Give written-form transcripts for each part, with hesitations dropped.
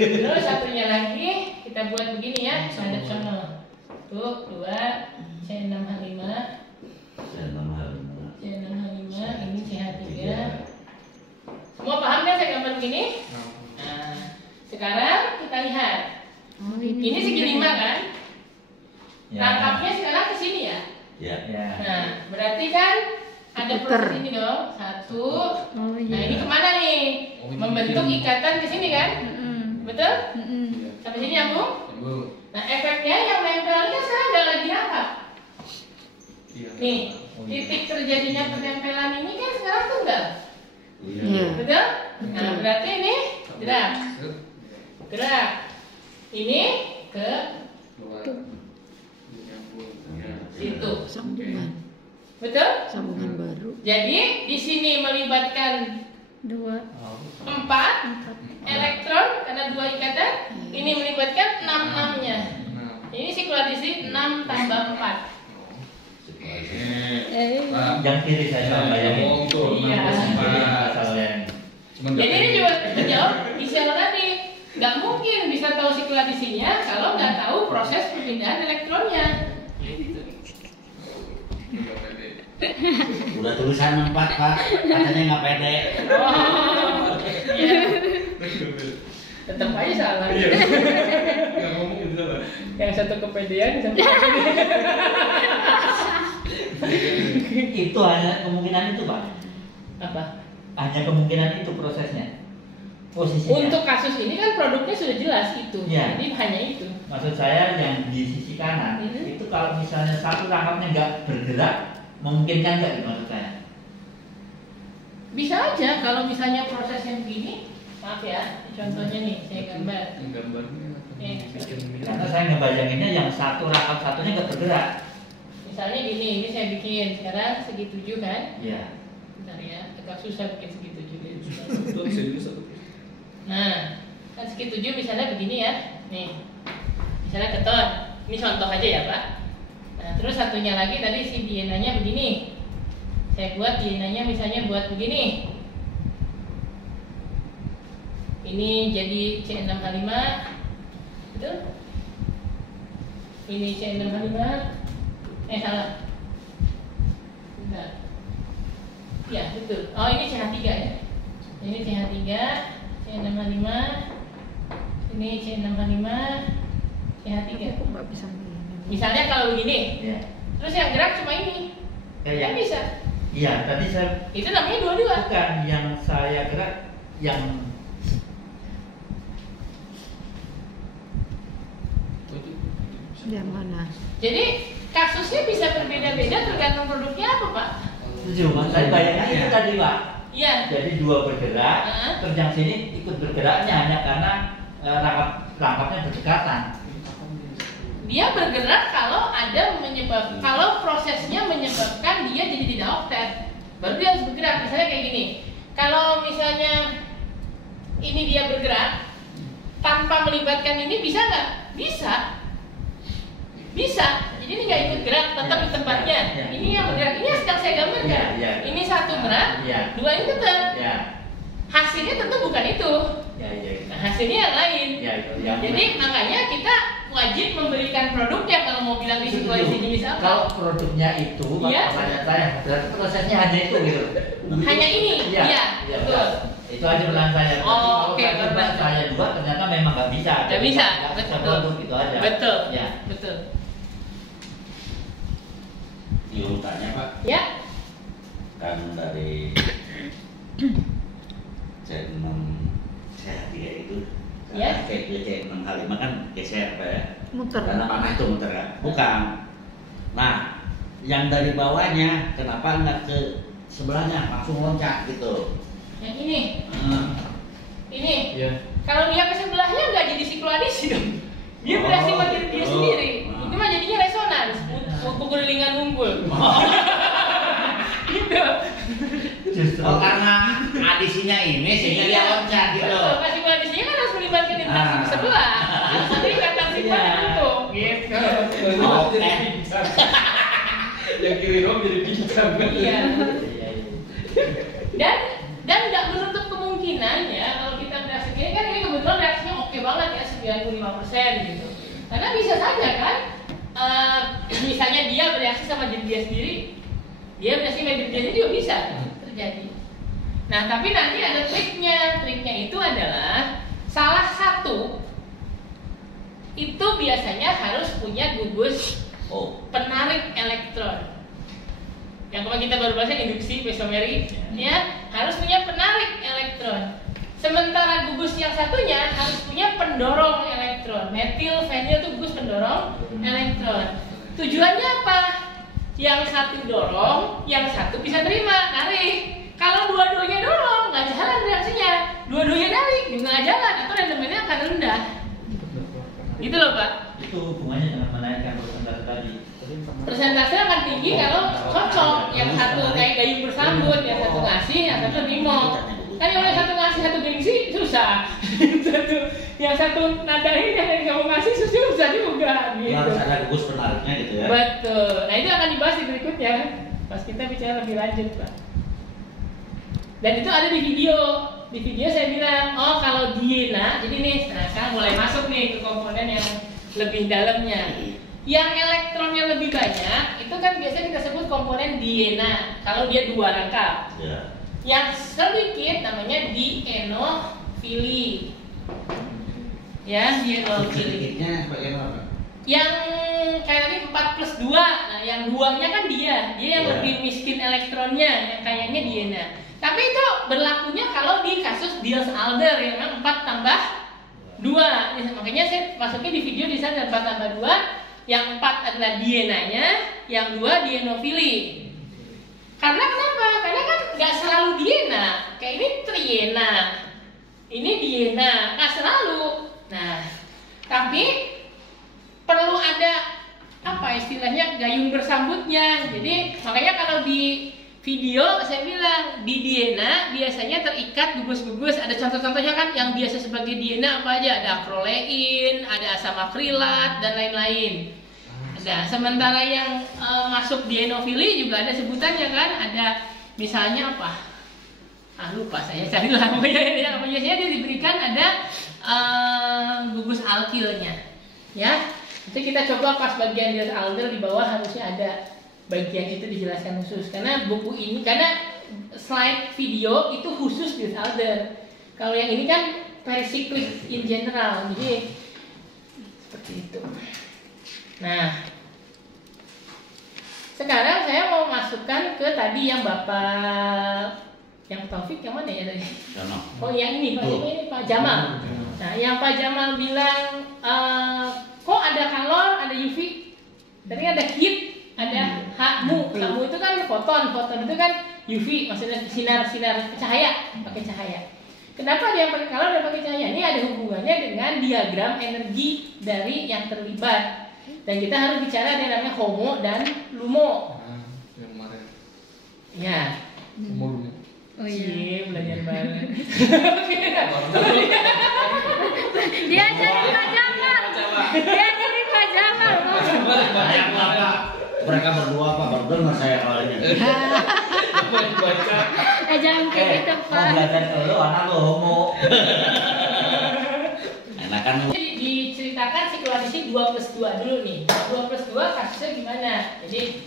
Terus satunya lagi kita buat begini ya, hadap sono. Tuh, 2 C6H5. C6H5, ini CH3. Semua paham kan saya gambar begini? Nah, sekarang kita lihat. Ini segi 5 kan? Rangkapnya sekarang ke sini ya? Ya. Nah, berarti kan ada proses ini dong. 1. Nah, ini kemana nih? Membentuk ikatan ke sini kan? Betul? Sampai sini nyambung? Nah, efeknya yang nempelnya sekarang udah lagi apa? Nih, titik terjadinya penempelan ini kan sekarang tunggal. Betul? Nah, berarti ini gerak. Gerak. Ini ke situ. Sambungan. Betul? Sambungan baru. Jadi di sini melibatkan 4 elektron karena 2 ikatan. Ini melibatkan 6-6-nya. Ini sikloadisi 6 tambah 4. Yang kiri saya bayangin. Iya. Jadi ini juga terjawab di sel tadi. Nggak mungkin bisa tahu sikloadisinya kalau nggak tahu proses perpindahan elektronnya. Udah tulisan 4 Pak, katanya nggak pede. Oh, iya. Tetap aja salah. Nggak ngomongin salah. Yang satu kepedean, yang satu Itu hanya kemungkinan itu Pak. apa? Hanya kemungkinan itu prosesnya. Posisinya. Untuk kasus ini kan produknya sudah jelas itu. Ya. Jadi hanya itu. Maksud saya yang di sisi kanan itu kalau misalnya satu rangkapnya nggak bergerak, memungkinkan nggak maksud saya? Bisa aja kalau misalnya prosesnya begini. Maaf ya, contohnya nih saya gambar. Gambarnya Karena saya ngebayanginnya yang satu rangkap satunya nggak bergerak. Misalnya gini, ini saya bikin sekarang segi 7 kan? Iya. Bentar ya, agak susah bikin segi 7. Nah, kan segi 7 misalnya begini ya. Nih, misalnya keton. Ini contoh aja ya Pak. Nah, terus satunya lagi tadi si dienanya begini. Saya buat dienanya misalnya buat begini. Ini jadi C6H5. Betul? Ini C6H5. Salah. Bentar. Ya, betul. Oh, ini CH3 ya. Ini CH3, C6H5. Ini C6H5, CH3. Aku nggak bisa melihat. Misalnya kalau begini, Iya. terus yang gerak cuma ini. Kan bisa. Iya, tadi saya Itu namanya dua-dua. bukan yang saya gerak yang Yang mana? Jadi kasusnya bisa berbeda-beda tergantung produknya apa Pak? setuju Mas. Saya bayangkan itu tadi Pak. Iya. Jadi 2 bergerak, Heeh. terus yang sini ikut bergeraknya hanya karena rangkapnya berdekatan. Dia bergerak kalau ada kalau prosesnya menyebabkan dia jadi tidak oktet. Baru dia harus bergerak. Misalnya kayak gini. Kalau misalnya ini dia bergerak tanpa melibatkan ini bisa nggak? Bisa. Bisa. Jadi ini nggak ikut gerak, tetap di tempatnya. Ya. Ini yang bergerak. Ini yang sedang saya gambarkan. Ya, ya. Ini satu gerak, Ya. 2 ini tetap. Ya. Hasilnya tentu bukan itu. Ya. Nah, hasilnya yang lain. Ya, itu yang Jadi makanya kita wajib memberikan produknya kalau mau bilang di situasi jenis apa. Kalau produknya itu, Iya. pertanyaan saya, berarti prosesnya hanya itu gitu. Hanya ini. Iya. Iya, Iya, betul. betul. Itu aja pertanyaan saya. Oh, Kalau oke, saya betul. saya juga ternyata memang nggak bisa. Nggak bisa, Nggak bisa betul. produk itu aja. Betul. Ya. Betul. Diurutannya Pak, Ya. kan dari C6 CH3 itu Ya. C6H5 kan geser Pak ya, Muter. karena panah itu muter kan? Bukan. Nah, yang dari bawahnya kenapa nggak ke sebelahnya langsung loncat gitu? Yang ini. Ini. Iya. Kalau dia ke sebelahnya nggak jadi sikloadisi dong. Dia Oh, berhasil makin dia oh. sendiri. Itu mah jadinya resonans. Penggulingan unggul. Gitu. Justru. Oh, karena adisinya ini sehingga dia loncat gitu. Betul. Pas sikloadisinya kan harus melibatkan interaksi di sebelah. Terus nanti ikatan siklo Iya. dibentuk. Gitu. Oke. Yang kiri dong jadi pincang kan? Iya. Iya, iya. Dan nggak menutup kemungkinan ya kalau kita bereaksi gini kan ini kebetulan reaksinya oke banget. 95% gitu. Karena bisa saja kan, misalnya dia bereaksi sama diri dia sendiri, dia bereaksi sama diri dia sendiri juga bisa terjadi. Nah, tapi nanti ada triknya. Triknya itu adalah salah satu itu biasanya harus punya gugus penarik elektron. Yang kemarin kita baru bahas induksi mesomeri, ya harus punya penarik elektron. Sementara gugus yang satunya harus punya pendorong elektron. Metil, fenil itu gugus pendorong elektron. Tujuannya apa? Yang satu dorong, yang satu bisa terima, narik. Kalau dua-duanya dorong, nggak jalan reaksinya. Dua-duanya narik, juga nggak jalan. Atau rendemennya akan rendah. Gitu loh Pak. Itu hubungannya dengan menaikkan persentase tadi. Persentase akan tinggi kalau cocok. Yang satu kayak gayung bersambut, yang satu ngasih, yang satu terima. Kan kalau yang satu ngasih, satu gengsi susah. Yang satu nadain, yang nggak mau ngasih susah juga. Gitu. Harus ada gugus penariknya gitu ya. Betul. Nah itu akan dibahas di berikutnya pas kita bicara lebih lanjut Pak. Dan itu ada di video. Di video saya bilang, oh kalau Diena, jadi nih, nah sekarang mulai masuk nih ke komponen yang lebih dalamnya. Yang elektronnya lebih banyak, itu kan biasanya kita sebut komponen Diena. Kalau dia dua rangkap. Ya. Yang sedikit namanya dienofili. Ya, dienofili. Sedikitnya bagaimana Pak? Yang kayak tadi 4+2, nah yang 2-nya kan dia yang Ya. lebih miskin elektronnya, yang kayaknya Diena. Tapi itu berlakunya kalau di kasus Diels-Alder yang memang 4+2. Makanya saya masuknya di video di sana 4+2. Yang 4 adalah Dienanya, yang 2 dienofili. Karena kenapa? Karena kan nggak selalu Diena. Kayak ini Triena, ini Diena, nggak selalu. Nah, tapi perlu ada apa istilahnya gayung bersambutnya. Jadi makanya kalau di video saya bilang di Diena biasanya terikat gugus-gugus. Ada contoh-contohnya kan yang biasa sebagai Diena apa aja? Ada akrolein, ada asam akrilat dan lain-lain. Ada. Sementara yang masuk dienofili juga ada sebutannya kan? Ada misalnya apa? Lupa saya cari lah. Biasanya dia diberikan ada gugus alkilnya. Ya. Nanti kita coba pas bagian Diels-Alder di bawah harusnya ada bagian itu dijelaskan khusus karena buku ini, karena slide video itu khusus Diels-Alder. Kalau yang ini kan perisiklik in general, jadi seperti itu. Nah, sekarang saya mau masukkan ke tadi yang Bapak yang Taufik yang mana ya tadi? Oh yang ini Pak, ini Pak Jamal. Nah, yang Pak Jamal bilang kok ada kalor, ada UV, tadi ada heat, ada HMU. HMU itu kan foton itu kan UV, maksudnya sinar cahaya, pakai cahaya. Kenapa ada yang pakai kalor dan pakai cahaya? Ini ada hubungannya dengan diagram energi dari yang terlibat. Dan kita harus bicara ada yang namanya HOMO dan LUMO. Yang kemarin. Ya. HOMO. Oh iya. Belajar bareng. Dia jadi Pak Jamal. Dia jadi Pak Jamal. Mereka berdua apa berdengar saya awalnya. Baca. Jangan kayak gitu Mau Pak. belajar dulu anak lo homo. Enakan lu. Jadi diceritakan situasi 2+2 dulu nih. 2+2 kasusnya gimana? Jadi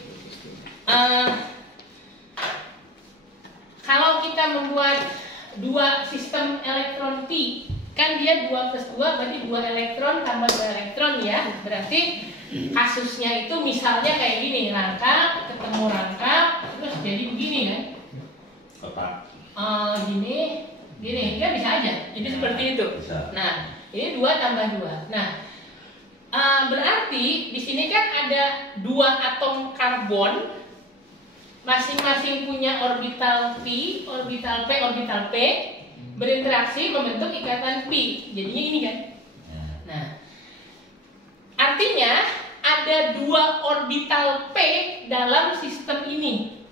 kalau kita membuat dua sistem elektron pi, kan dia 2+2 berarti 2 elektron tambah 2 elektron ya. Berarti kasusnya itu misalnya kayak gini, rangkap ketemu rangkap terus jadi begini kan. Kotak. Gini kan bisa aja. Jadi seperti itu. Bisa. Nah, ini 2 tambah 2. Nah, berarti di sini kan ada 2 atom karbon, masing-masing punya orbital pi, orbital p, orbital p, berinteraksi membentuk ikatan pi. Jadinya ini kan. Nah, artinya ada 2 orbital p dalam sistem ini.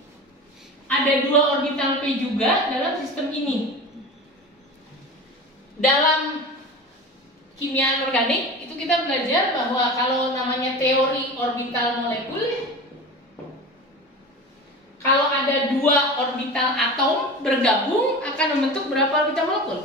Ada 2 orbital p juga dalam sistem ini. Dalam kimia organik itu kita belajar bahwa kalau namanya teori orbital molekul, kalau ada 2 orbital atom bergabung akan membentuk berapa orbital molekul?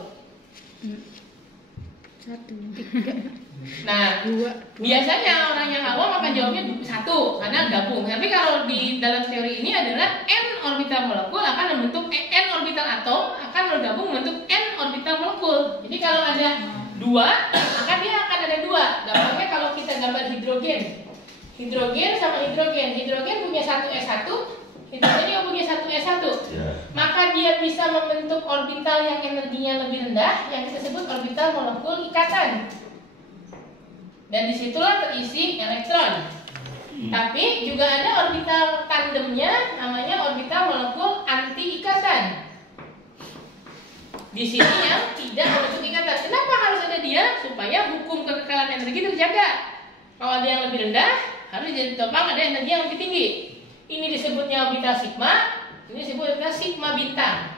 1, 3, Nah, 2. biasanya orang yang awam akan jawabnya 1 karena gabung. Tapi kalau di dalam teori ini adalah n orbital molekul akan membentuk n orbital atom akan bergabung membentuk n orbital molekul. Jadi kalau ada 2, maka dia akan ada 2. Gampangnya kalau kita gambar hidrogen. Hidrogen sama hidrogen. Hidrogen punya 1 S1, hidrogen juga punya 1 S1. Maka dia bisa membentuk orbital yang energinya lebih rendah yang kita sebut orbital molekul ikatan. Dan disitulah terisi elektron. Tapi juga ada orbital tandemnya, namanya orbital molekul anti ikatan. Di sini yang tidak membentuk ikatan. Kenapa harus ada dia? Supaya hukum kekekalan energi terjaga. Kalau ada yang lebih rendah, harus ditopang ada energi yang lebih tinggi. Ini disebutnya orbital sigma, ini disebut orbital sigma bintang.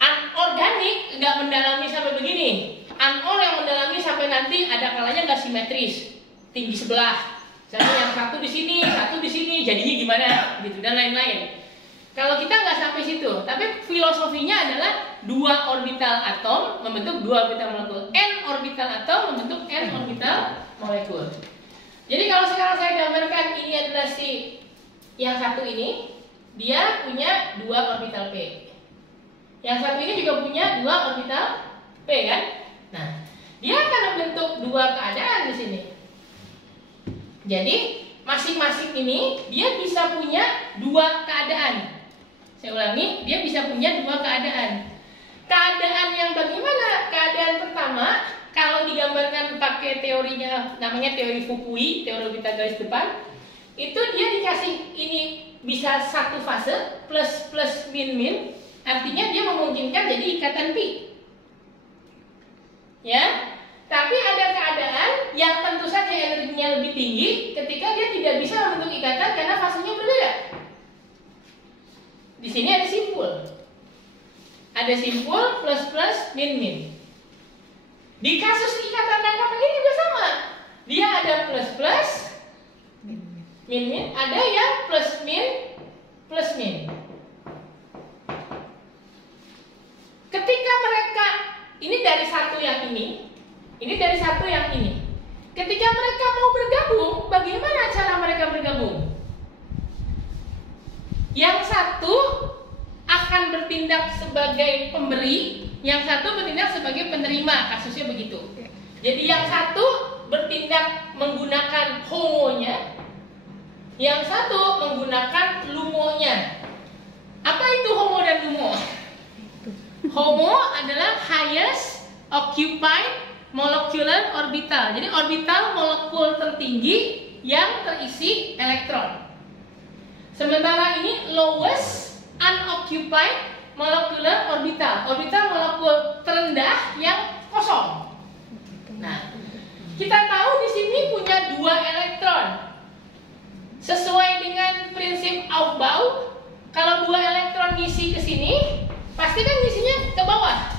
Anorganik nggak mendalami sampai begini. Anor yang mendalami sampai nanti ada kalanya nggak simetris, tinggi sebelah. Misalnya yang satu di sini, jadinya gimana, gitu dan lain-lain. Kalau kita nggak sampai situ, tapi filosofinya adalah 2 orbital atom membentuk 2 orbital molekul, n orbital atom membentuk n orbital molekul. Jadi kalau sekarang saya gambarkan ini adalah si yang satu ini, dia punya 2 orbital p. Yang satu ini juga punya 2 orbital p kan? Nah, dia akan membentuk 2 keadaan di sini. Jadi masing-masing ini dia bisa punya 2 keadaan. Saya ulangi, dia bisa punya 2 keadaan. Keadaan yang bagaimana? Keadaan pertama, kalau digambarkan pakai teorinya, namanya teori Fukui, teori orbital garis depan, itu dia dikasih ini bisa 1 fase plus min, artinya dia memungkinkan jadi ikatan pi. Ya, tapi ada keadaan yang tentu saja energinya lebih tinggi ketika dia tidak bisa membentuk ikatan karena fasenya berbeda. Di sini ada simpul. Ada simpul plus min. Di kasus ikatan tangkapan ini juga sama. Dia ada plus min, ada yang plus min. Ketika mereka ini dari satu yang ini dari satu yang ini. Ketika mereka mau bergabung, bagaimana cara mereka bergabung? Yang satu akan bertindak sebagai pemberi, yang satu bertindak sebagai penerima, kasusnya begitu. Jadi yang satu bertindak menggunakan homonya, yang satu menggunakan lumonya. Apa itu homo dan lumo? Homo adalah highest occupied molecular orbital. Jadi orbital molekul tertinggi yang terisi elektron. Sementara ini lowest unoccupied molecular orbital. Orbital molekul terendah yang kosong. Nah, kita tahu di sini punya 2 elektron. Sesuai dengan prinsip Aufbau, kalau 2 elektron ngisi ke sini, pasti kan ngisinya ke bawah,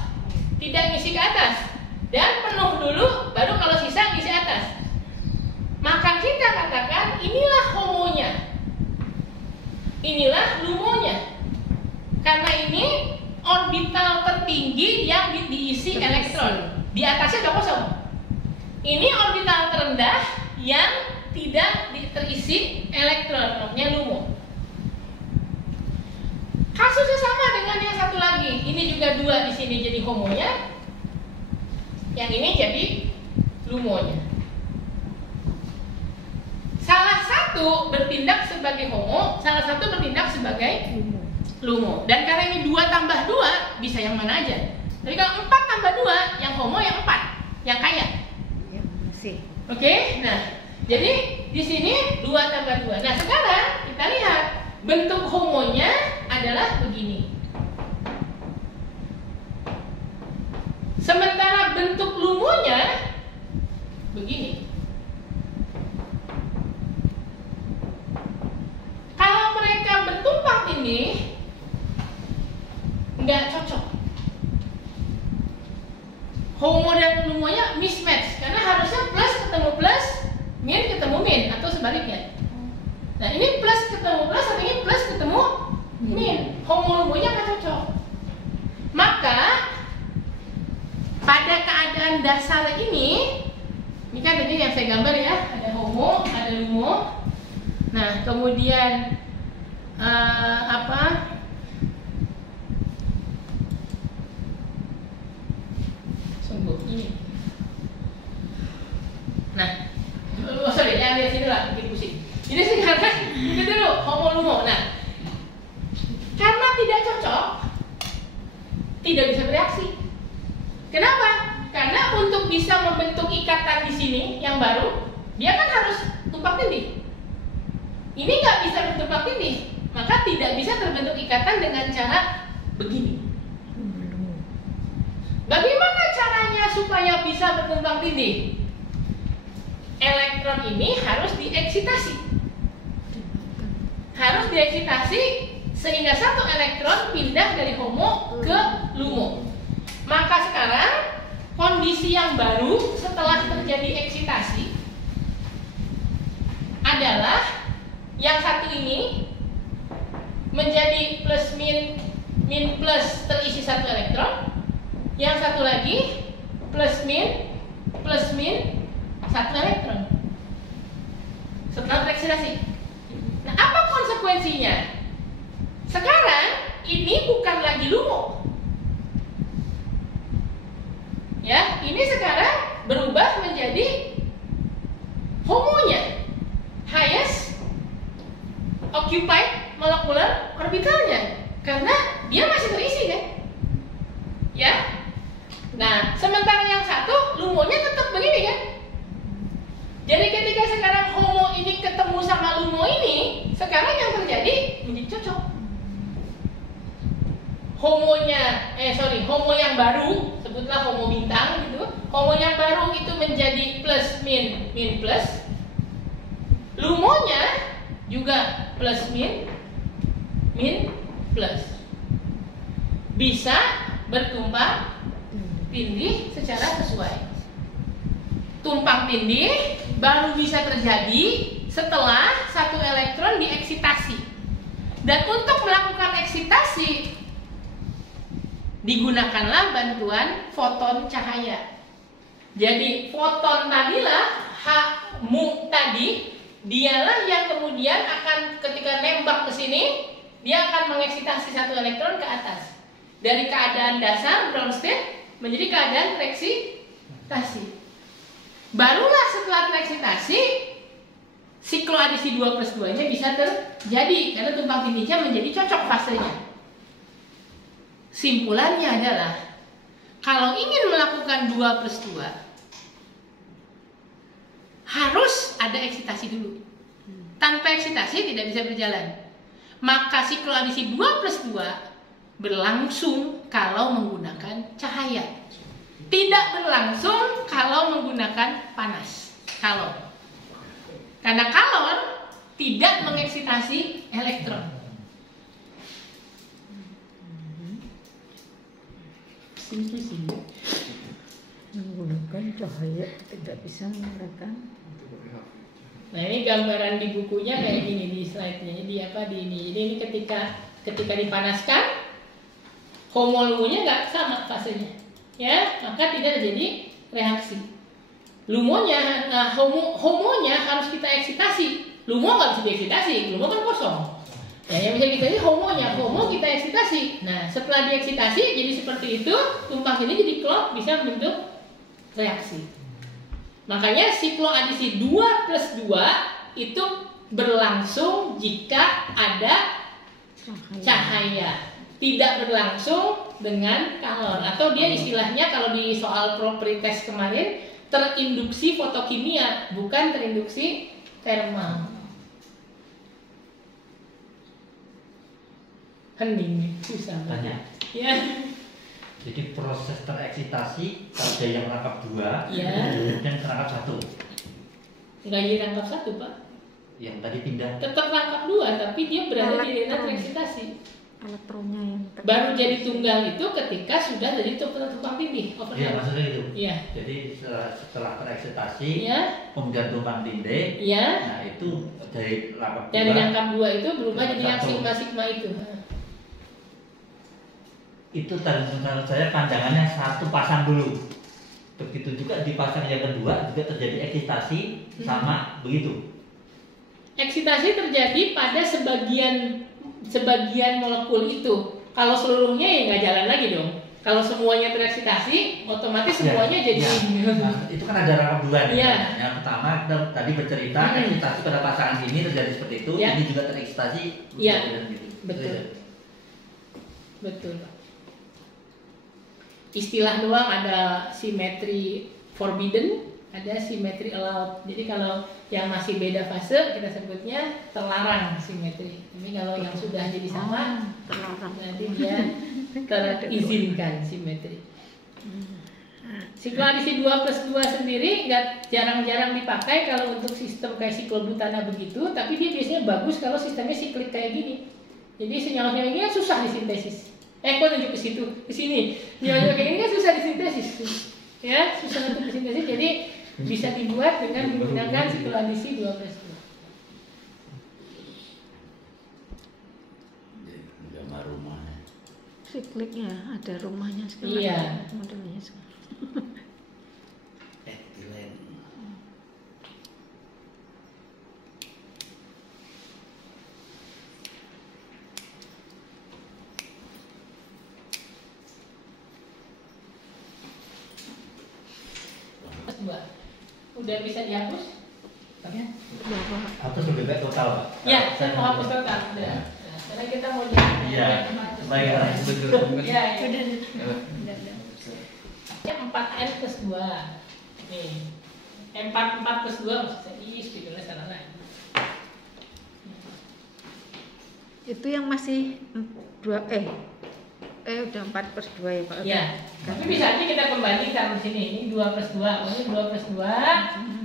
tidak ngisi ke atas. Dan penuh dulu, baru kalau sisa ngisi atas. Maka kita katakan inilah homonya, inilah lumonya. Karena ini orbital tertinggi yang diisi elektron. Di atasnya udah kosong. Ini orbital terendah yang tidak terisi elektron, namanya lumo. Kasusnya sama dengan yang satu lagi. Ini juga 2 di sini jadi homonya. Yang ini jadi lumonya. Salah satu bertindak sebagai homo, salah satu bertindak sebagai lumo. Dan karena ini 2 tambah 2 bisa yang mana aja. Tapi kalau 4 tambah 2, yang homo yang 4, yang kaya. Ya, masih. Oke, nah jadi di sini 2 tambah 2. Nah sekarang kita lihat bentuk homonya adalah begini. Sementara bentuk lumonya begini. Kalau mereka bertumpang ini nggak cocok. Homo dan lumonya mismatch karena harusnya plus ketemu plus, min ketemu min atau sebaliknya. Nah ini plus ketemu plus, atau ini plus ketemu min. Homo lumonya nggak cocok. Maka pada keadaan dasar ini kan tadi yang saya gambar ya, ada HOMO, ada LUMO. Nah, kemudian sungguh ini. Nah, sorry, yang lihat sini lah, bikin pusing. Ini sekarang itu dulu HOMO LUMO. Nah, karena tidak cocok, tidak bisa bereaksi. Kenapa? Karena untuk bisa membentuk ikatan di sini yang baru, dia kan harus tumpang tindih. Ini nggak bisa bertumpang tindih, maka tidak bisa terbentuk ikatan dengan cara begini. Bagaimana caranya supaya bisa bertumpang tindih? Elektron ini harus dieksitasi. Harus dieksitasi sehingga satu elektron pindah dari HOMO ke LUMO. Maka sekarang kondisi yang baru setelah terjadi eksitasi adalah yang satu ini menjadi plus min plus terisi satu elektron, yang satu lagi plus min satu elektron setelah tereksitasi. Nah, apa konsekuensinya? Sekarang ini bukan lagi LUMO. Ya, ini sekarang berubah menjadi HOMO-nya, highest occupied molecular orbitalnya, karena dia masih terisi kan? Ya. Nah, sementara yang satu LUMO-nya tetap begini kan? Jadi ketika sekarang HOMO ini ketemu sama LUMO ini, sekarang yang terjadi menjadi cocok. HOMO yang baru, sebutlah HOMO bintang gitu. HOMO yang baru itu menjadi plus min plus. LUMO-nya juga plus min plus. Bisa bertumpang tindih secara sesuai. Tumpang tindih baru bisa terjadi setelah satu elektron dieksitasi. Dan untuk melakukan eksitasi digunakanlah bantuan foton cahaya. Jadi foton tadilah HMU tadi, dialah yang kemudian akan ketika nembak ke sini, dia akan mengeksitasi satu elektron ke atas. Dari keadaan dasar ground state menjadi keadaan tereksitasi. Barulah setelah tereksitasi sikloadisi 2+2 nya bisa terjadi karena tumpang tindihnya menjadi cocok fasenya. Simpulannya adalah kalau ingin melakukan 2+2 harus ada eksitasi dulu. Tanpa eksitasi tidak bisa berjalan. Maka sikloadisi 2+2 berlangsung kalau menggunakan cahaya. Tidak berlangsung kalau menggunakan panas, kalor. Karena kalor tidak mengeksitasi elektron. Menggunakan cahaya tidak bisa menggunakan. Nah, ini gambaran di bukunya kayak gini di slide-nya. Jadi di ini. Jadi ini ketika dipanaskan, HOMO-LUMO-nya nggak sama fasenya. Ya, maka tidak terjadi reaksi. LUMO-nya, HOMO-nya harus kita eksitasi. LUMO nggak bisa dieksitasi, LUMO kan kosong. Ya, yang bisa kita ini HOMO-nya, HOMO kita eksitasi. Nah, setelah dieksitasi jadi seperti itu, tumpang ini jadi klot bisa membentuk reaksi. Makanya sikloadisi 2+2 itu berlangsung jika ada cahaya. Tidak berlangsung dengan kalor, atau dia istilahnya kalau di soal properties kemarin terinduksi fotokimia, bukan terinduksi termal. Hening, susah banyak. Ya. Jadi proses tereksitasi ada yang rangkap 2, ya. Dan rangkap 1. Enggak jadi rangkap 1, Pak. Yang tadi pindah. Tetap rangkap 2, tapi dia berada di arena tereksitasi. Elektronnya yang baru jadi tunggal itu ketika sudah jadi tumpang tindih. Iya, maksudnya itu. Iya. Jadi setelah tereksitasi, ya. Kemudian tumpang tindih. Iya. Nah, itu dari rangkap 2. Dari rangkap 2 itu berubah jadi yang sigma itu. Itu tadi menurut saya panjangannya 1 pasang dulu. dipasang yang kedua juga terjadi eksitasi sama begitu. Eksitasi terjadi pada sebagian molekul itu. Kalau seluruhnya ya nggak jalan lagi dong. Kalau semuanya tereksitasi, otomatis semuanya jadi. Nah, itu kan ada rangkap dua nih. Iya. Yang pertama kita tadi bercerita eksitasi pada pasangan ini terjadi seperti itu, ini juga tereksitasi. Iya. Gitu. Betul. Betul, Pak. Istilah doang, ada simetri forbidden, ada simetri allowed. Jadi kalau yang masih beda fase kita sebutnya terlarang simetri. Tapi kalau yang sudah jadi sama, terlarang. nanti dia terizinkan simetri. Sikloadisi 2+2 sendiri jarang-jarang dipakai kalau untuk sistem kayak siklobutana begitu, tapi dia biasanya bagus kalau sistemnya siklik kayak gini. Jadi senyawa-senyawa ini kan susah disintesis. Kok tunjuk ke situ, ke sini. Senyawa kayak ini kan susah disintesis. Ya, susah untuk disintesis. Jadi bisa dibuat dengan menggunakan sikloadisi 2+2. Gambar rumahnya. Sikliknya ada rumahnya sekarang. Iya. Modelnya sekarang. Etilen. Udah bisa dihapus? Ya. Hapus lebih baik total, Pak. Ya, saya mau hapus total. Udah. Karena kita mau jadi. Iya. Baik, Ya, udah. 4n+2. Nih. 4+2 maksud saya. Spidolnya salah lagi. Itu yang masih udah 4+2 ya Pak? Ya, tapi bisa aja kita kembalikan di sini. Ini 2+2. Ini 2+2.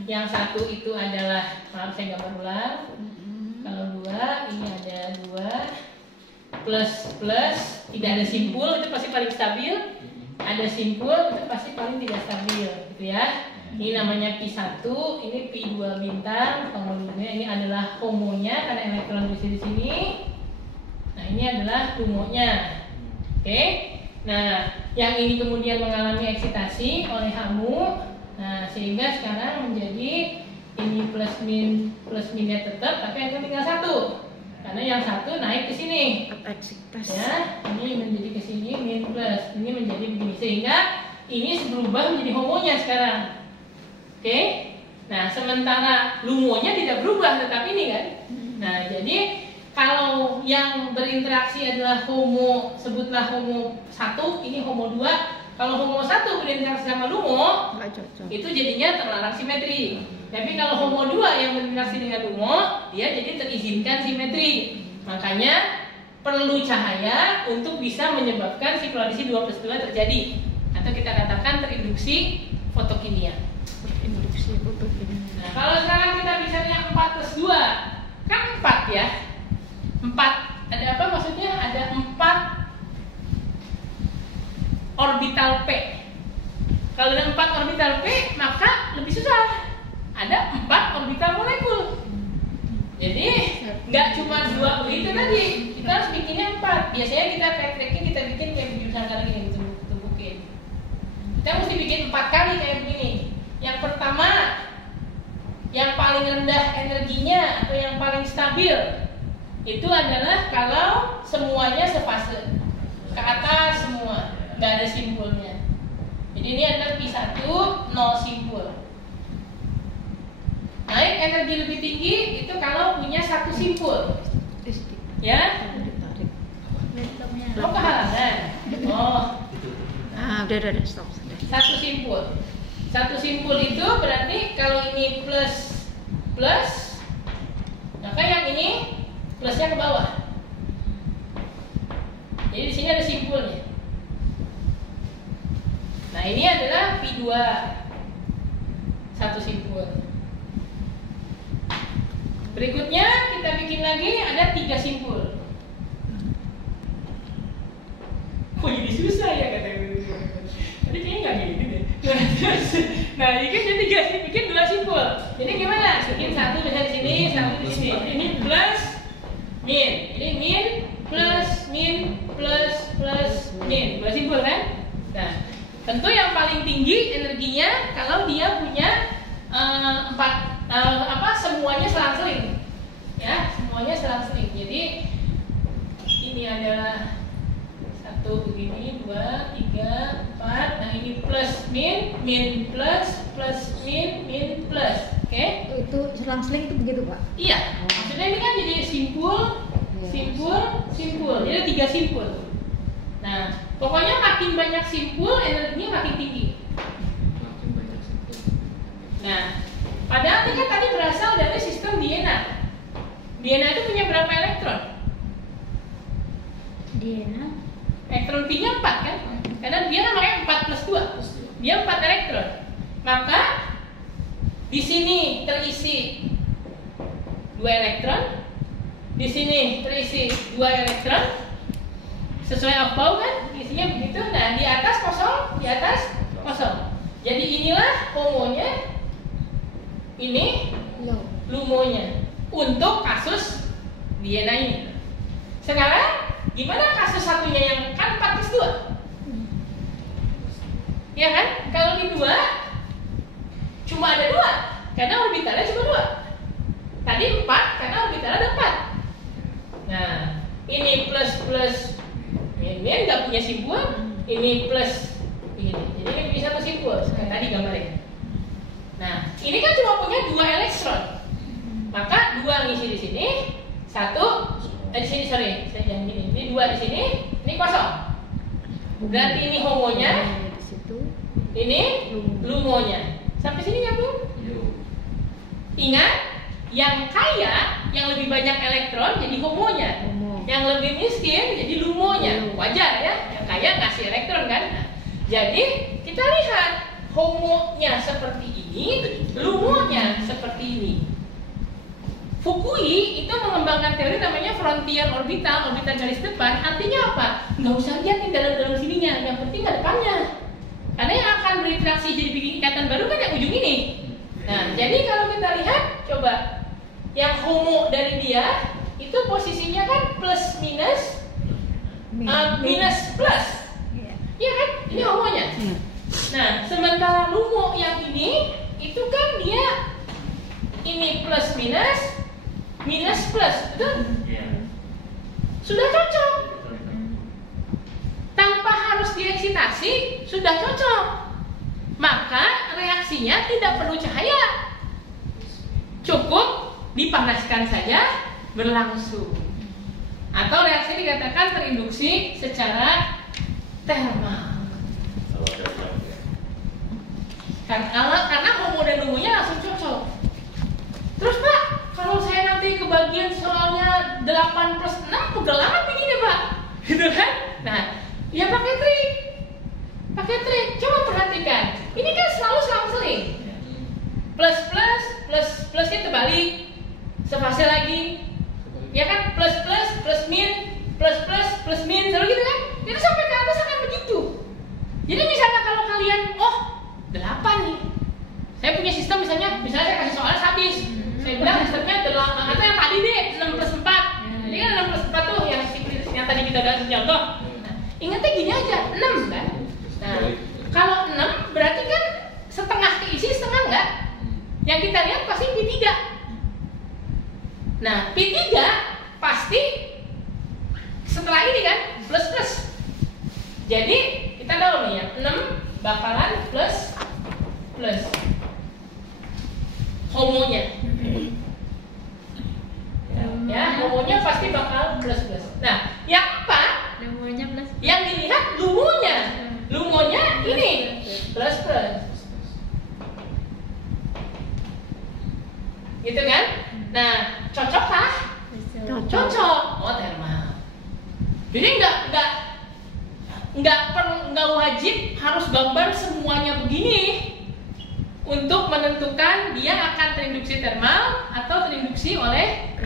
Yang satu itu adalah, maaf saya gambar ulang. Kalau 2, ini ada 2 plus tidak ada simpul, itu pasti paling stabil. Ada simpul, itu pasti paling tidak stabil, gitu ya. Ini namanya P1, ini P2 bintang, homolumnya ini adalah homonya karena elektron di sini. Nah, ini adalah lumonya. Oke. Nah, yang ini kemudian mengalami eksitasi oleh HAMU. Nah, sehingga sekarang menjadi ini plus minnya tetap, tapi yang tinggal satu. Karena yang satu naik ke sini. Eksitas. Ya, ini menjadi ke sini min plus, ini menjadi begini. Sehingga ini berubah menjadi homonya sekarang. Oke. Nah, sementara lumonya tidak berubah, tetap ini kan. Nah, jadi kalau yang berinteraksi adalah homo, sebutlah homo 1, ini homo 2. Kalau homo 1 berinteraksi sama lumo, itu jadinya terlarang simetri. Tapi kalau homo 2 yang berinteraksi dengan lumo, dia jadi terizinkan simetri. Makanya perlu cahaya untuk bisa menyebabkan sikloadisi 2+2 terjadi. Atau kita katakan terinduksi fotokimia. Nah, kalau sekarang kita bicaranya 4+2, kan 4 ya. 4, ada apa maksudnya? Ada 4 orbital P. Kalau ada 4 orbital P, maka lebih susah. Ada 4 orbital molekul. Jadi nggak cuma 2 begitu tadi. Kita harus bikinnya 4. Biasanya kita track-tracknya kita bikin kayak misalnya kali ini tumbukin. Kita mesti bikin 4 kali kayak begini. Yang pertama, yang paling rendah energinya atau yang paling stabil itu adalah kalau semuanya sefase ke atas semua, nggak ada simpulnya. Jadi ini adalah P1 nol simpul. Naik energi lebih tinggi itu kalau punya satu simpul, ya? Oh, kehalangan. Oh, udah stop. satu simpul. Satu simpul itu berarti kalau ini plus, maka yang ini plusnya ke bawah. Jadi di sini ada simpulnya. Nah, ini adalah P2, satu simpul. Berikutnya kita bikin lagi ada 3 simpul. Kok jadi susah ya katanya. Tadi kayaknya nggak gini deh. Nah, ini kan jadi bikin 2 simpul. Jadi gimana? Bikin satu di sini, satu di sini. Ini plus, min. Ini min, plus, min, plus, min. 2 simpul kan? Nah, Tentu yang paling tinggi energinya kalau dia punya semuanya selang-seling, ya, semuanya selang-seling. Jadi ini adalah 1 begini, 2, 3, 4. Nah ini plus min, min plus min, min plus. Oke? Itu selang-seling itu begitu Pak? Iya. Maksudnya ini kan jadi simpul, simpul, simpul. Jadi 3 simpul. Nah, pokoknya makin banyak simpul, energinya makin tinggi. Makin banyak simpul. Nah, padahal ini kan tadi berasal dari sistem DNA. DNA itu punya berapa elektron? DNA. Elektron pi-nya 4 kan? Karena dia namanya 4 plus 2. Dia 4 elektron. Maka di sini terisi 2 elektron. Di sini terisi 2 elektron. Sesuai Aufbau kan? Isinya begitu. Nah, di atas kosong, di atas kosong. Jadi inilah homonya, ini lumonya untuk kasus DNA ini. Sekarang gimana kasus satunya yang kan 4 plus 2? Ya kan? Kalau di 2 cuma ada 2 karena orbitalnya cuma 2. Tadi 4 karena orbitalnya ada 4. Nah, ini plus plus ini nggak punya simpul, ini plus ini. Jadi ini punya satu simpul kayak tadi gambarnya. Nah, ini kan cuma punya 2 elektron. Maka 2 ngisi di sini, 1 di sini, sorry, saya jangan gini. Ini 2 di sini, ini kosong. Berarti ini homonya, ini lumonya. Sampai sini nyambung? Ingat, yang kaya, yang lebih banyak elektron jadi homonya. Yang lebih miskin jadi lumonya. Wajar ya, yang kaya ngasih elektron kan. Nah, jadi kita lihat homonya seperti ini, lumonya seperti ini. Fukui itu mengembangkan teori namanya frontier orbital, orbital garis depan. Artinya apa? Nggak usah lihat nih dalam sininya, yang penting nggak depannya. Karena yang akan berinteraksi jadi bikin ikatan baru kan yang ujung ini. Nah, jadi kalau kita lihat, coba yang homo dari dia itu posisinya kan plus minus, minus plus, iya kan? Ini homonya. Nah, sementara lumo yang ini itu kan dia ini plus minus, minus plus, betul? Sudah cocok. Tanpa harus dieksitasi, sudah cocok. Maka reaksinya tidak perlu cahaya, cukup dipanaskan saja berlangsung. Atau reaksi dikatakan terinduksi secara termal. Karena homo dan lumonya langsung cocok. Terus Pak, kalau saya nanti kebagian soalnya 8 plus 6, pegel amat begini Pak, gitu kan? Nah, ya pakai trik. Coba perhatikan. Ini kan selalu selang-seling. Plus plus, plusnya terbalik, sefase lagi. Ya kan? Plus plus, plus min, plus plus, plus min, selalu gitu kan? Itu sampai ke atas akan begitu. Jadi misalnya kalau kalian, 8 nih. Saya punya sistem misalnya saya kasih soal habis. Saya bilang sistemnya 8, atau yang tadi deh 6 plus 4. Jadi kan 6 plus 4 tuh yang tadi kita udah contoh. Nah, ingatnya gini aja, 6 kan? Nah, kalau 6 berarti kan setengah keisi, setengah enggak? Yang kita lihat pasti P3. Nah, P3 pasti setelah ini kan plus plus. Jadi kita tahu nih ya, 6 bakalan plus plus homonya. Ya, homonya pasti bakal plus plus. Nah, yang 4 Lumonya plus. yang dilihat lumonya. Lumonya ini plus plus. Gitu kan? Nah, cocok kah? Cocok. Oh, termal. Jadi nggak wajib harus gambar semuanya begini untuk menentukan dia akan terinduksi termal atau terinduksi oleh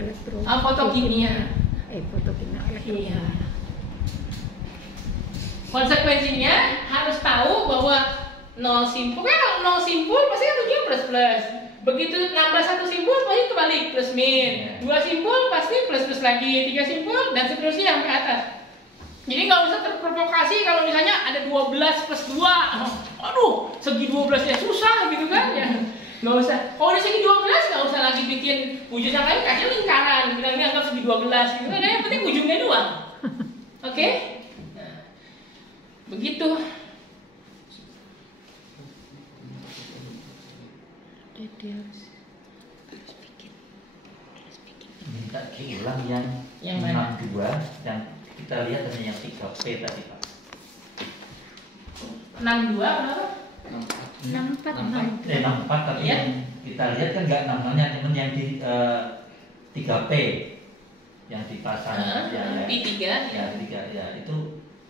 fotokimia. Fotokimia. Iya. Konsekuensinya harus tahu bahwa 0 simpul, kan 0 simpul pasti kan ujungnya plus plus. Begitu nambah 1 simpul pasti kebalik plus min. 2 simpul pasti plus plus lagi, 3 simpul dan seterusnya sampai atas. Jadi nggak usah terprovokasi kalau misalnya ada 12 plus 2. Aduh, segi 12-nya susah gitu kan ya. Nggak usah. Kalau di segi 12 nggak usah lagi bikin wujud yang lain, kasih lingkaran. Bilangnya anggap segi 12 gitu kan. Yang penting ujungnya doang. Oke? Nah, begitu. Minta diulang yang mana? 62 yang kita lihat hanya yang 3P tadi Pak. 62 kenapa? 64. 64 tapi Iya. yang kita lihat kan nggak namanya, cuman yang di 3P yang dipasang P3 ya 3 ya itu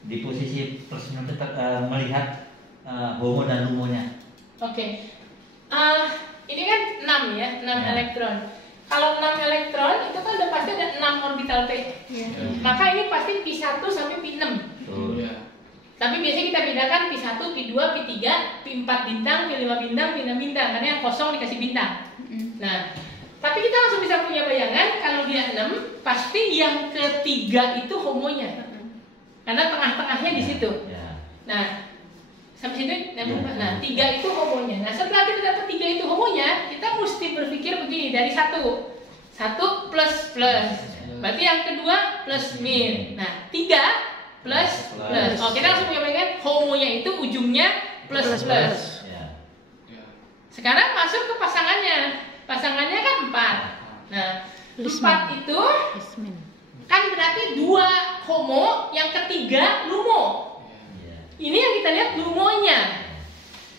di posisi personal melihat HOMO dan LUMO-nya. Oke. Ini kan 6 ya, 6 Ya. elektron. Kalau 6 elektron itu kan udah pasti ada 6 orbital P. Iya. Maka ini pasti P1 sampai P6. Betul. Tapi biasanya kita bedakan P1, P2, P3, P4 bintang, P5 bintang, P6 bintang. Karena yang kosong dikasih bintang. Nah, tapi kita langsung bisa punya bayangan kalau dia 6, pasti yang ketiga itu homonya. Karena tengah-tengahnya di situ. Ya. Nah, sampai situ nyambung Pak. Nah, 3 itu homonya. Nah, setelah kita dapat 3 itu homonya, kita mesti berpikir begini dari 1 plus plus. Berarti yang kedua plus min. Nah, 3 plus plus. Oh, kita langsung punya bayangan homonya itu ujungnya plus plus. Ya. Sekarang masuk ke pasangannya. Pasangannya kan 4. Nah, 4 itu kan berarti 2 homo, yang ketiga lumo. Ya. Ini yang kita lihat lumonya.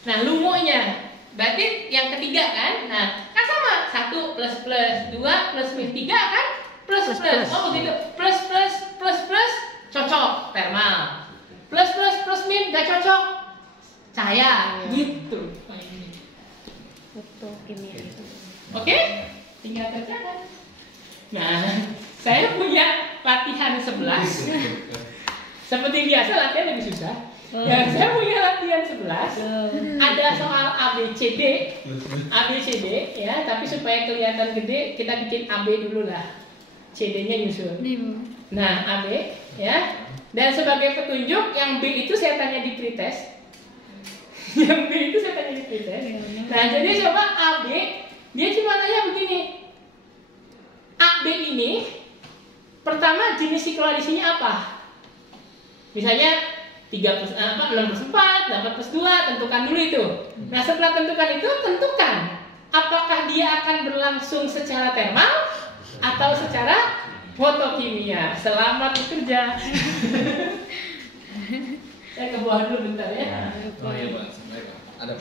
Nah, lumonya berarti yang ketiga kan? Nah, kan sama 1 plus plus, 2 plus min, 3 kan? Plus plus. Oh begitu. Plus plus plus plus cocok thermal. Plus plus plus min gak cocok cahaya. Gitu. Betul kimia. Oke? Tinggal kerjakan. Nah, saya punya latihan 11. Seperti biasa latihan lebih susah. Nah, saya punya latihan 11. Ada soal ABCD. ABCD ya, tapi supaya kelihatan gede kita bikin AB dulu lah. CD-nya nyusul. Nah, AB ya. Dan sebagai petunjuk yang B itu saya tanya di pretest. Yang B itu saya tanya di pretest. Nah, jadi coba AB dia cuma tanya begini. AB ini pertama jenis sikloadisinya apa? Misalnya 6 plus 4, 8 plus 2, tentukan dulu itu. Nah, setelah tentukan itu, tentukan apakah dia akan berlangsung secara termal atau secara fotokimia. Selamat bekerja. Saya ke bawah dulu bentar ya. Oh iya Pak, sampai Pak. Ada